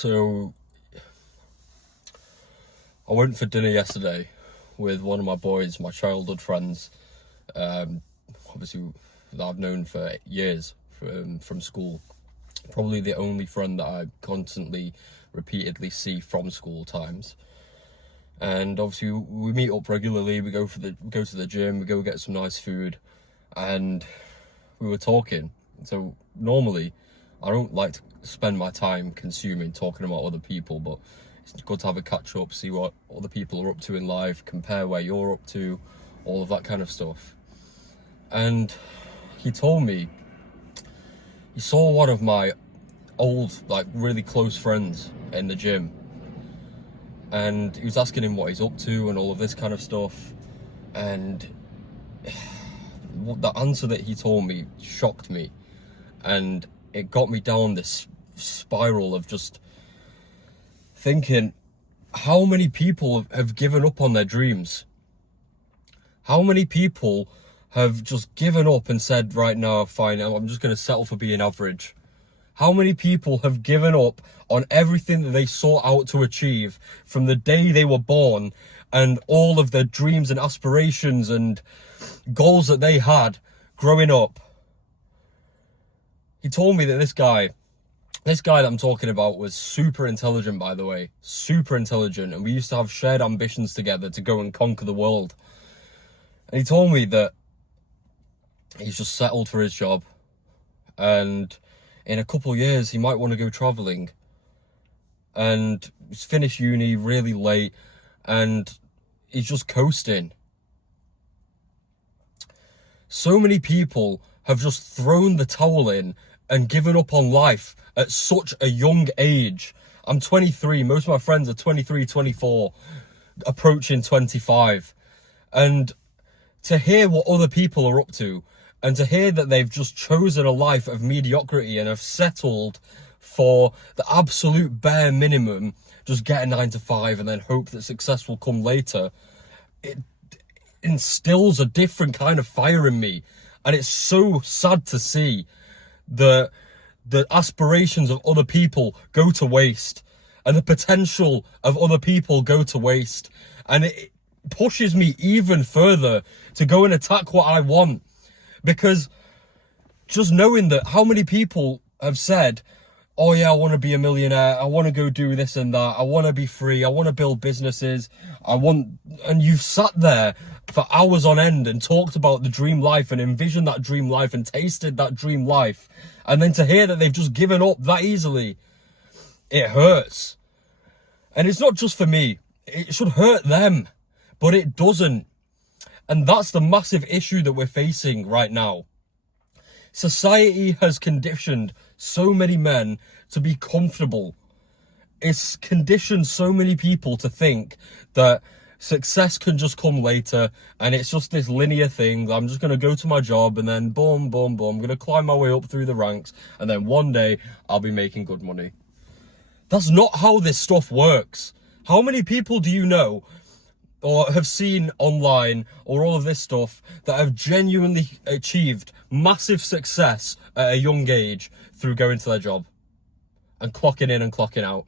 So I went for dinner yesterday with one of my boys, my childhood friends, obviously that I've known for years from school. Probably the only friend that I constantly, repeatedly see from school times. And obviously we meet up regularly. We go to the gym. We go get some nice food, and we were talking. So normally, I don't like to spend my time talking about other people, but it's good to have a catch up, see what other people are up to in life, compare where you're up to, all of that kind of stuff. And he told me he saw one of my old, really close friends in the gym, and he was asking him what he's up to and all of this kind of stuff. And the answer that he told me shocked me, and it got me down this spiral of just thinking, how many people have given up on their dreams? How many people have just given up and said, right now, fine, I'm just going to settle for being average? How many people have given up on everything that they sought out to achieve from the day they were born, and all of their dreams and aspirations and goals that they had growing up? He told me that this guy that I'm talking about was super intelligent, by the way, super intelligent. And we used to have shared ambitions together to go and conquer the world. And he told me that he's just settled for his job, and in a couple of years he might want to go traveling, and he's finished uni really late, and he's just coasting. So many people have just thrown the towel in and given up on life at such a young age. I'm 23, most of my friends are 23, 24, approaching 25. And to hear what other people are up to, and to hear that they've just chosen a life of mediocrity and have settled for the absolute bare minimum, just get a 9 to 5 and then hope that success will come later, it instills a different kind of fire in me. And it's so sad to see the aspirations of other people go to waste, and the potential of other people go to waste. And it pushes me even further to go and attack what I want. Because just knowing that how many people have said, oh yeah, I want to be a millionaire, I want to go do this and that, I want to be free, I want to build businesses, and you've sat there for hours on end and talked about the dream life and envisioned that dream life and tasted that dream life, and then to hear that they've just given up that easily, it hurts. And it's not just for me, it should hurt them, but it doesn't. And that's the massive issue that we're facing right now. Society has conditioned so many men to be comfortable. It's conditioned so many people to think that success can just come later, and it's just this linear thing. I'm just going to go to my job and then boom, boom, boom. I'm going to climb my way up through the ranks, and then one day I'll be making good money. That's not how this stuff works. How many people do you know or have seen online or all of this stuff that have genuinely achieved massive success at a young age through going to their job and clocking in and clocking out?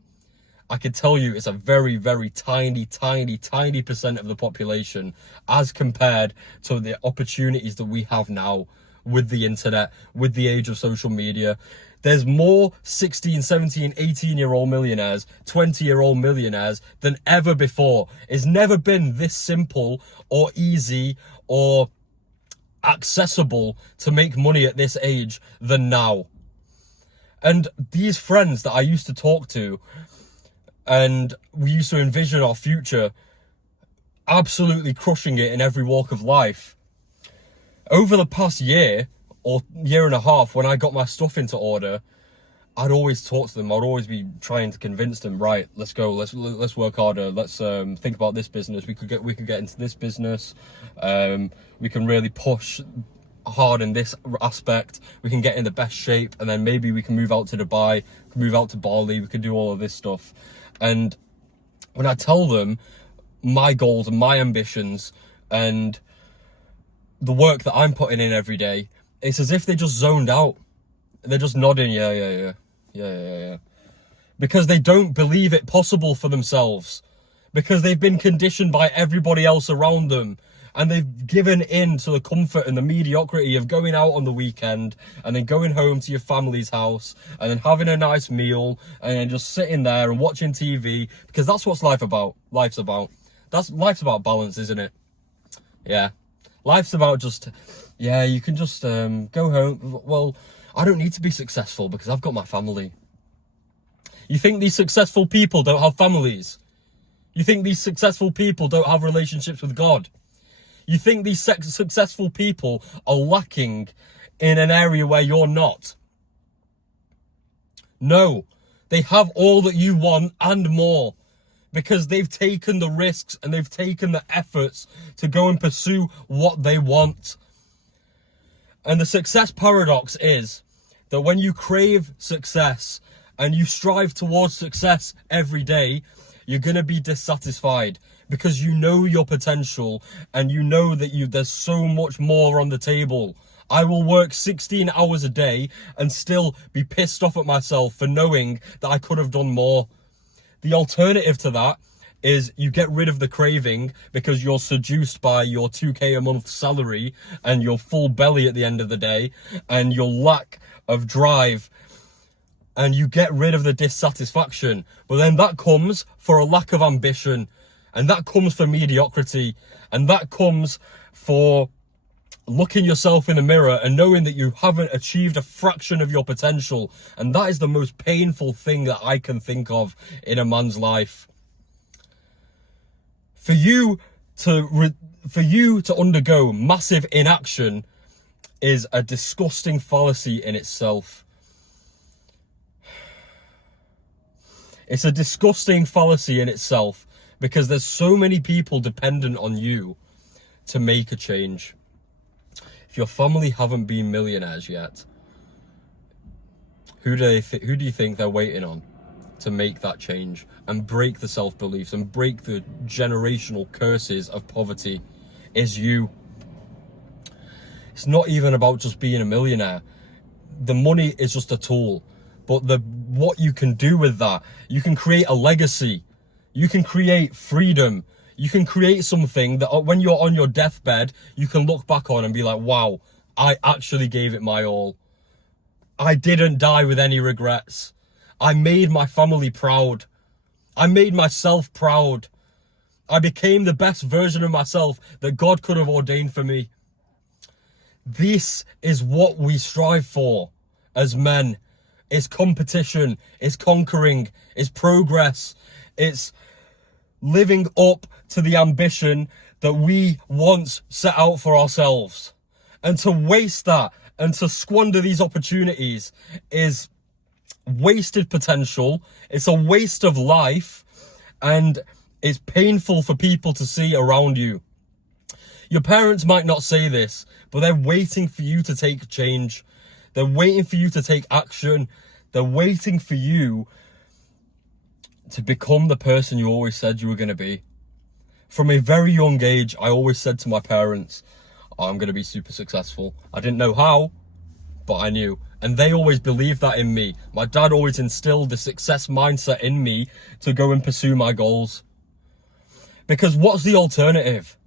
I can tell you it's a very, very tiny, tiny, tiny percent of the population as compared to the opportunities that we have now with the internet, with the age of social media. There's more 16, 17, 18-year-old millionaires, 20-year-old millionaires than ever before. It's never been this simple or easy or accessible to make money at this age than now. And these friends that I used to talk to, and we used to envision our future absolutely crushing it in every walk of life. Over the past year or year and a half, when I got my stuff into order, I'd always talk to them. I'd always be trying to convince them, right, let's go, let's work harder, let's think about this business, we could get into this business, we can really push hard in this aspect, we can get in the best shape, and then maybe we can move out to Dubai, move out to Bali, we can do all of this stuff. And when I tell them my goals and my ambitions and the work that I'm putting in every day, it's as if they just zoned out. They're just nodding, yeah. because they don't believe it possible for themselves, because they've been conditioned by everybody else around them, and they've given in to the comfort and the mediocrity of going out on the weekend and then going home to your family's house and then having a nice meal and then just sitting there and watching TV, because that's what's life's about. Life's about balance, isn't it? Yeah. Life's about just, yeah, you can just go home. Well, I don't need to be successful because I've got my family. You think these successful people don't have families? You think these successful people don't have relationships with God? You think these successful people are lacking in an area where you're not? No, they have all that you want and more, because they've taken the risks and they've taken the efforts to go and pursue what they want. And the success paradox is that when you crave success and you strive towards success every day, you're going to be dissatisfied, because you know your potential and you know that there's so much more on the table. I will work 16 hours a day and still be pissed off at myself for knowing that I could have done more. The alternative to that is you get rid of the craving because you're seduced by your 2K a month salary and your full belly at the end of the day and your lack of drive, and you get rid of the dissatisfaction. But then that comes for a lack of ambition, and that comes for mediocrity, and that comes for looking yourself in the mirror and knowing that you haven't achieved a fraction of your potential. And that is the most painful thing that I can think of in a man's life. For you to undergo massive inaction is a disgusting fallacy in itself. It's a disgusting fallacy in itself, because there's so many people dependent on you to make a change. If your family haven't been millionaires yet, who do you think they're waiting on to make that change and break the self-beliefs and break the generational curses of poverty? Is you. It's not even about just being a millionaire. The money is just a tool, but what you can do with that, you can create a legacy. You can create freedom. You can create something that when you're on your deathbed, you can look back on and be like, wow, I actually gave it my all. I didn't die with any regrets. I made my family proud. I made myself proud. I became the best version of myself that God could have ordained for me. This is what we strive for as men. It's competition, it's conquering, it's progress, it's living up to the ambition that we once set out for ourselves. And to waste that and to squander these opportunities is wasted potential. It's a waste of life, and it's painful for people to see around you. Your parents might not say this, but they're waiting for you to take change. They're waiting for you to take action. They're waiting for you to become the person you always said you were going to be. From a very young age, I always said to my parents, I'm going to be super successful. I didn't know how, but I knew. And they always believed that in me. My dad always instilled the success mindset in me to go and pursue my goals. Because what's the alternative?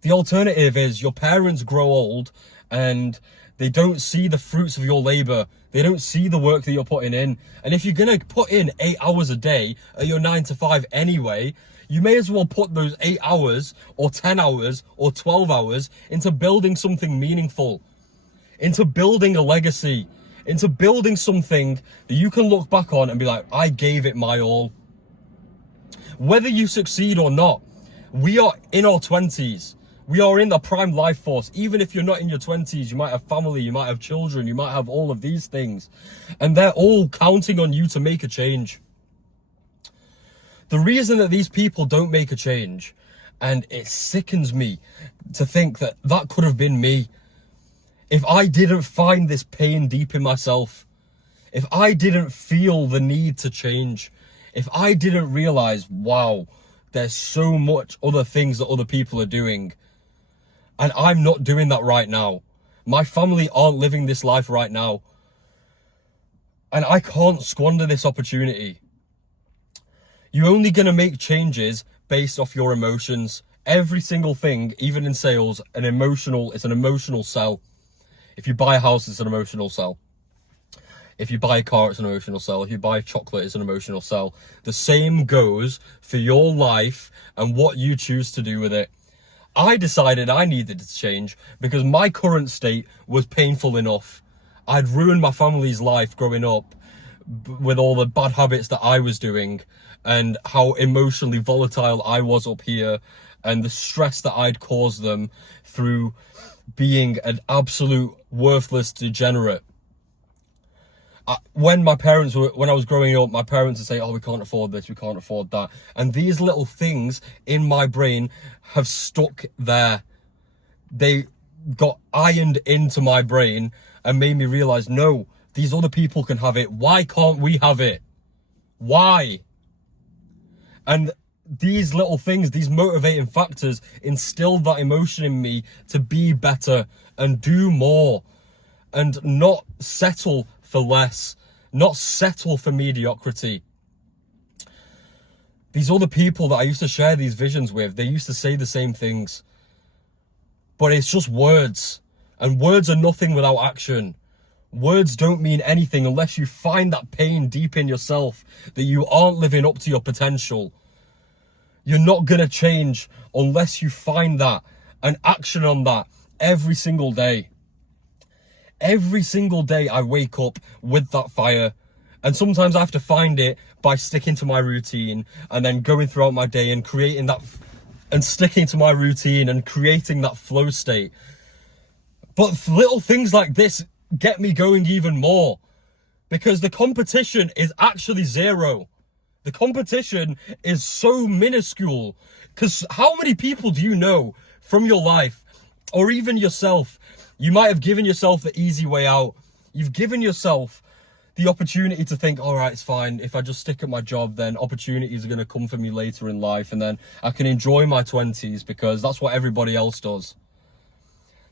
The alternative is your parents grow old and they don't see the fruits of your labor. They don't see the work that you're putting in. And if you're going to put in 8 hours a day at your 9 to 5 anyway, you may as well put those 8 hours or 10 hours or 12 hours into building something meaningful, into building a legacy, into building something that you can look back on and be like, I gave it my all. Whether you succeed or not, we are in our 20s. We are in the prime life force. Even if you're not in your 20s, you might have family, you might have children, you might have all of these things. And they're all counting on you to make a change. The reason that these people don't make a change, and it sickens me to think that that could have been me, if I didn't find this pain deep in myself, if I didn't feel the need to change, if I didn't realize, wow, there's so much other things that other people are doing, and I'm not doing that right now. My family aren't living this life right now. And I can't squander this opportunity. You're only going to make changes based off your emotions. Every single thing, even in sales, it's an emotional sell. If you buy a house, it's an emotional sell. If you buy a car, it's an emotional sell. If you buy chocolate, it's an emotional sell. The same goes for your life and what you choose to do with it. I decided I needed to change because my current state was painful enough. I'd ruined my family's life growing up with all the bad habits that I was doing and how emotionally volatile I was up here and the stress that I'd caused them through being an absolute worthless degenerate. When I was growing up, my parents would say, oh, we can't afford this, we can't afford that. And these little things in my brain have stuck there. They got ironed into my brain and made me realize, no, these other people can have it. Why can't we have it? Why? And these little things, these motivating factors instilled that emotion in me to be better and do more and not settle for less, not settle for mediocrity. These other people that I used to share these visions with, they used to say the same things. But it's just words. And words are nothing without action. Words don't mean anything unless you find that pain deep in yourself that you aren't living up to your potential. You're not going to change unless you find that and action on that every single day. Every single day I wake up with that fire, and sometimes I have to find it by sticking to my routine and then going throughout my day and creating that and sticking to my routine and creating that flow state. But little things like this get me going even more because the competition is actually zero. The competition is so minuscule because how many people do you know from your life or even yourself? You might have given yourself the easy way out. You've given yourself the opportunity to think, all right, it's fine. If I just stick at my job, then opportunities are going to come for me later in life. And then I can enjoy my 20s because that's what everybody else does.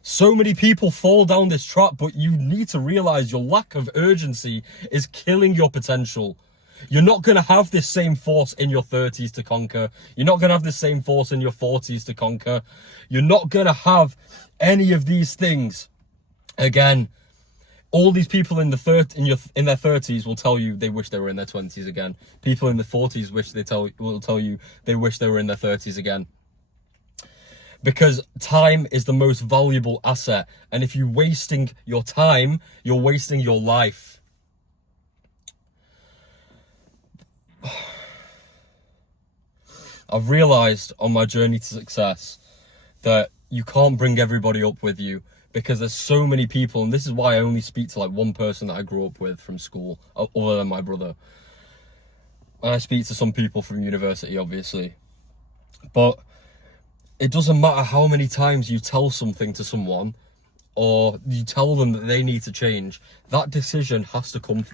So many people fall down this trap, but you need to realize your lack of urgency is killing your potential. You're not going to have this same force in your 30s to conquer. You're not going to have the same force in your 40s to conquer. You're not going to have any of these things. Again, all these people in their 30s will tell you they wish they were in their 20s again. People in the 40s will tell you they wish they were in their 30s again. Because time is the most valuable asset. And if you're wasting your time, you're wasting your life. I've realized on my journey to success that you can't bring everybody up with you because there's so many people, and this is why I only speak to like one person that I grew up with from school, other than my brother. And I speak to some people from university, obviously. But it doesn't matter how many times you tell something to someone or you tell them that they need to change, that decision has to come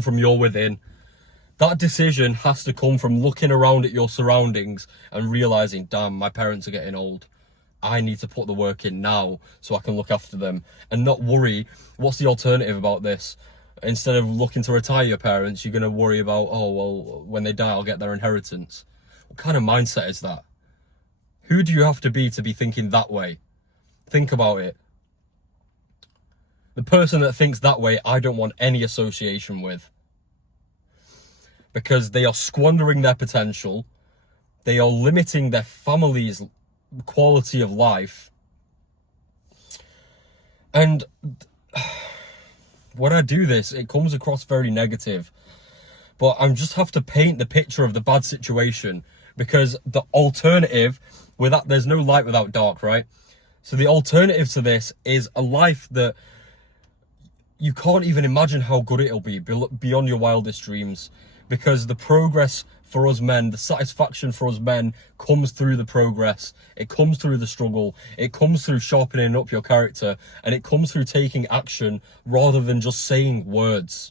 from your within. That decision has to come from looking around at your surroundings and realizing, damn, my parents are getting old. I need to put the work in now so I can look after them and not worry. What's the alternative about this? Instead of looking to retire your parents, you're going to worry about, oh, well, when they die, I'll get their inheritance. What kind of mindset is that? Who do you have to be thinking that way? Think about it. The person that thinks that way, I don't want any association with. Because they are squandering their potential. They are limiting their family's quality of life. And when I do this, it comes across very negative. But I just have to paint the picture of the bad situation. Because the alternative, there's no light without dark, right? So the alternative to this is a life that you can't even imagine how good it'll be beyond your wildest dreams. Because the progress for us men, the satisfaction for us men comes through the progress. It comes through the struggle. It comes through sharpening up your character. And it comes through taking action rather than just saying words.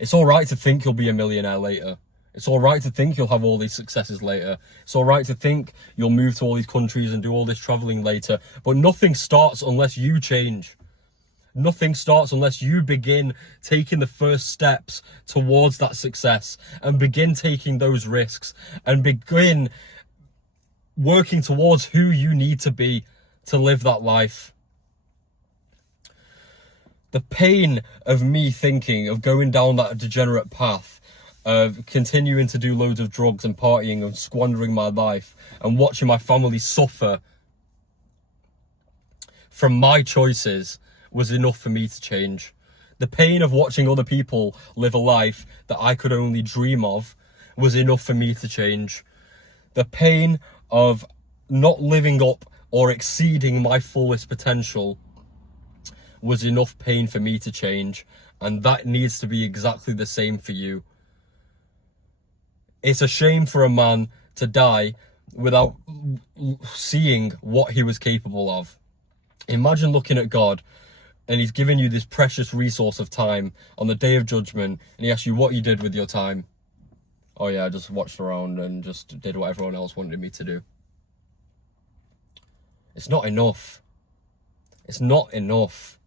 It's all right to think you'll be a millionaire later. It's all right to think you'll have all these successes later. It's all right to think you'll move to all these countries and do all this traveling later. But nothing starts unless you change. Nothing starts unless you begin taking the first steps towards that success and begin taking those risks and begin working towards who you need to be to live that life. The pain of me thinking of going down that degenerate path, of continuing to do loads of drugs and partying and squandering my life and watching my family suffer from my choices was enough for me to change. The pain of watching other people live a life that I could only dream of was enough for me to change. The pain of not living up or exceeding my fullest potential was enough pain for me to change, and that needs to be exactly the same for you. It's a shame for a man to die without seeing what he was capable of. Imagine looking at God and he's given you this precious resource of time on the day of judgment, and he asks you what you did with your time. Oh yeah, I just watched around and just did what everyone else wanted me to do. It's not enough. It's not enough.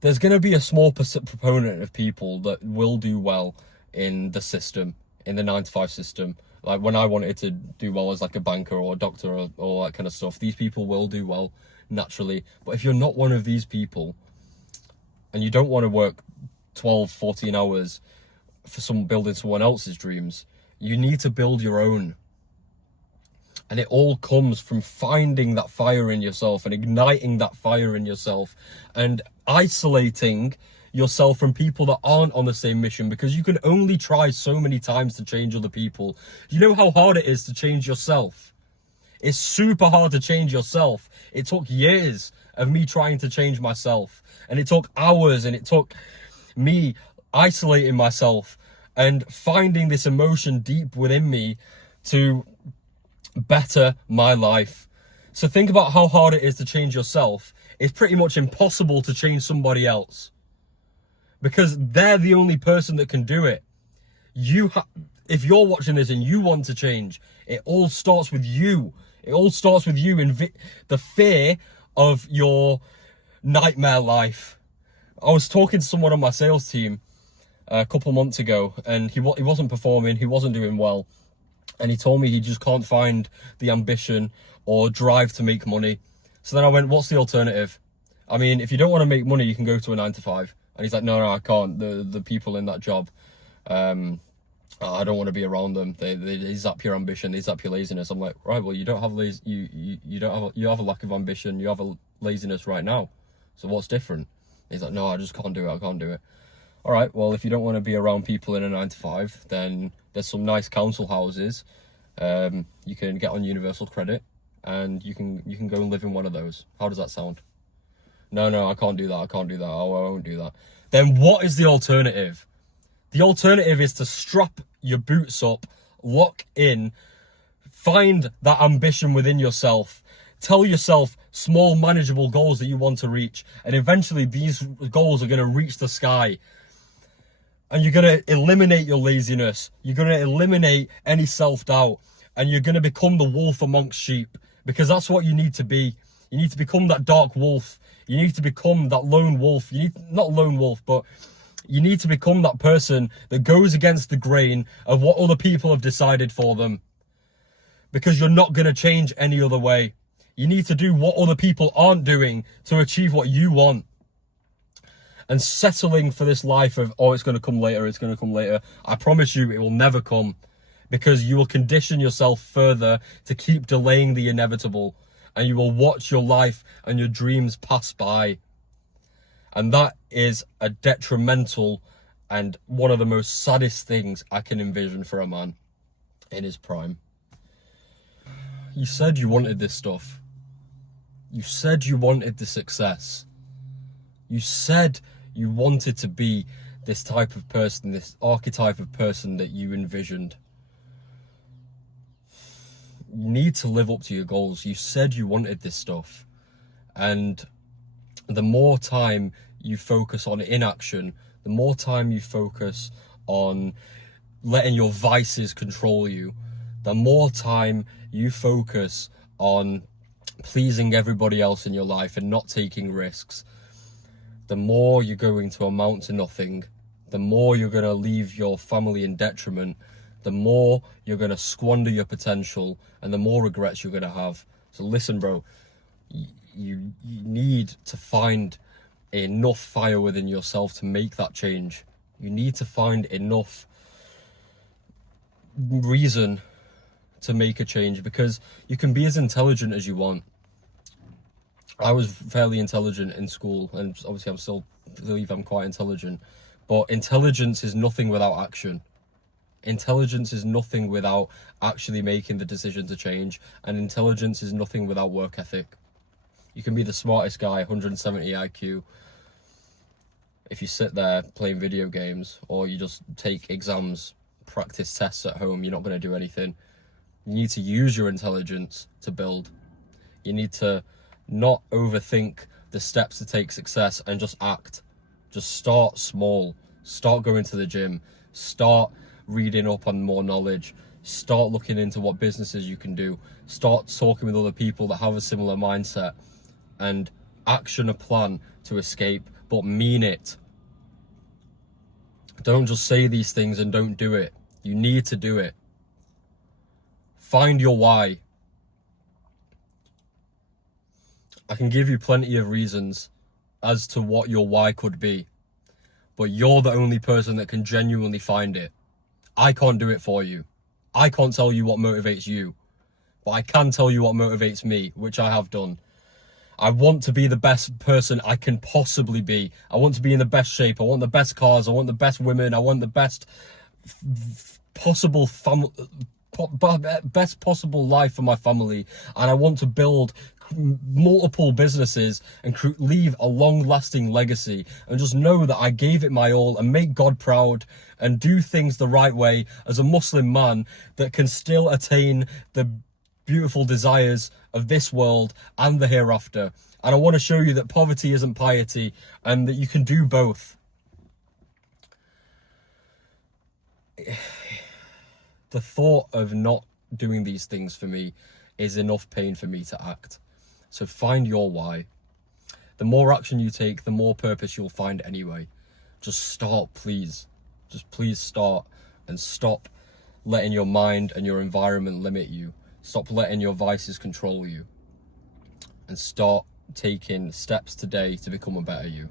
There's going to be a small proponent of people that will do well in the system, in the 9-to-5 system. Like when I wanted to do well as like a banker or a doctor or all that kind of stuff, these people will do well naturally. But if you're not one of these people and you don't want to work 12, 14 hours for building someone else's dreams, you need to build your own. And it all comes from finding that fire in yourself and igniting that fire in yourself and isolating yourself from people that aren't on the same mission, because you can only try so many times to change other people. You know how hard it is to change yourself? It's super hard to change yourself. It took years of me trying to change myself, and it took hours, and it took me isolating myself and finding this emotion deep within me to better my life. So think about how hard it is to change yourself. It's pretty much impossible to change somebody else, because they're the only person that can do it. If you're watching this and you want to change, it all starts with you. It all starts with you in the fear of your nightmare life. I was talking to someone on my sales team a couple months ago, and he wasn't performing, he wasn't doing well. And he told me he just can't find the ambition or drive to make money. So then I went, what's the alternative? I mean, if you don't want to make money, you can go to a 9-to-5. And he's like, no, I can't. The people in that job, I don't want to be around them. They zap your ambition, they zap your laziness. I'm like, right, well, you don't have you have a lack of ambition, you have a laziness right now. So what's different? He's like, no, I just can't do it. I can't do it. All right, well, if you don't want to be around people in a 9-to-5, then there's some nice council houses. You can get on universal credit, and you can go and live in one of those. How does that sound? No, I can't do that. I won't do that. Then what is the alternative? The alternative is to strap your boots up, lock in, find that ambition within yourself. Tell yourself small, manageable goals that you want to reach, and eventually these goals are going to reach the sky. And you're going to eliminate your laziness. You're going to eliminate any self-doubt. And you're going to become the wolf amongst sheep. Because that's what you need to be. You need to become that dark wolf. You need to become that lone wolf. Not lone wolf, but you need to become that person that goes against the grain of what other people have decided for them. Because you're not going to change any other way. You need to do what other people aren't doing to achieve what you want. And settling for this life of, oh, it's going to come later. I promise you it will never come, because you will condition yourself further to keep delaying the inevitable, and you will watch your life and your dreams pass by. And that is a detrimental and one of the most saddest things I can envision for a man in his prime. You said you wanted this stuff. You said you wanted the success. You said you wanted to be this type of person, this archetype of person that you envisioned. You need to live up to your goals. You said you wanted this stuff. And the more time you focus on inaction, the more time you focus on letting your vices control you, the more time you focus on pleasing everybody else in your life and not taking risks, the more you're going to amount to nothing, the more you're going to leave your family in detriment, the more you're going to squander your potential, and the more regrets you're going to have. So listen, bro, you need to find enough fire within yourself to make that change. You need to find enough reason to make a change, because you can be as intelligent as you want. I was fairly intelligent in school, and obviously I still believe I'm quite intelligent, but intelligence is nothing without action. Intelligence is nothing without actually making the decision to change, and intelligence is nothing without work ethic. You can be the smartest guy, 170 IQ. If you sit there playing video games, or you just take exams, practice tests at home, you're not going to do anything. You need to use your intelligence to build. You need to not overthink the steps to take success and just act. Just start small. Start going to the gym. Start reading up on more knowledge. Start looking into what businesses you can do. Start talking with other people that have a similar mindset, and action a plan to escape, but mean it. Don't just say these things and don't do it. You need to do it. Find your why. I can give you plenty of reasons as to what your why could be, but you're the only person that can genuinely find it. I can't do it for you. I can't tell you what motivates you, but I can tell you what motivates me, which I have done. I want to be the best person I can possibly be. I want to be in the best shape. I want the best cars. I want the best women. I want the best possible best possible life for my family. And I want to build multiple businesses and leave a long-lasting legacy, and just know that I gave it my all, and make God proud, and do things the right way as a Muslim man that can still attain the beautiful desires of this world and the hereafter. And I want to show you that poverty isn't piety, and that you can do both. The thought of not doing these things for me is enough pain for me to act. So find your why. The more action you take, the more purpose you'll find anyway. Just start, please. Just please start, and stop letting your mind and your environment limit you. Stop letting your vices control you, and start taking steps today to become a better you.